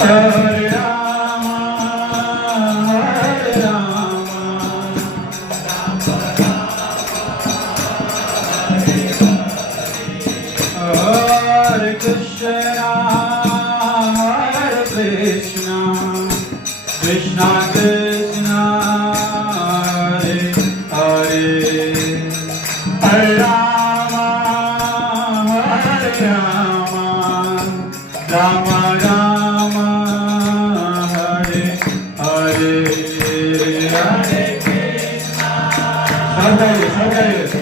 Hare Rama, Hare Rama, Hare Krishna, Hare Krishna, Krishna Krishna, Hare Hare, Hare Rama, Hare Rama, Rama Rama, Hare Hare, Hare Krishna.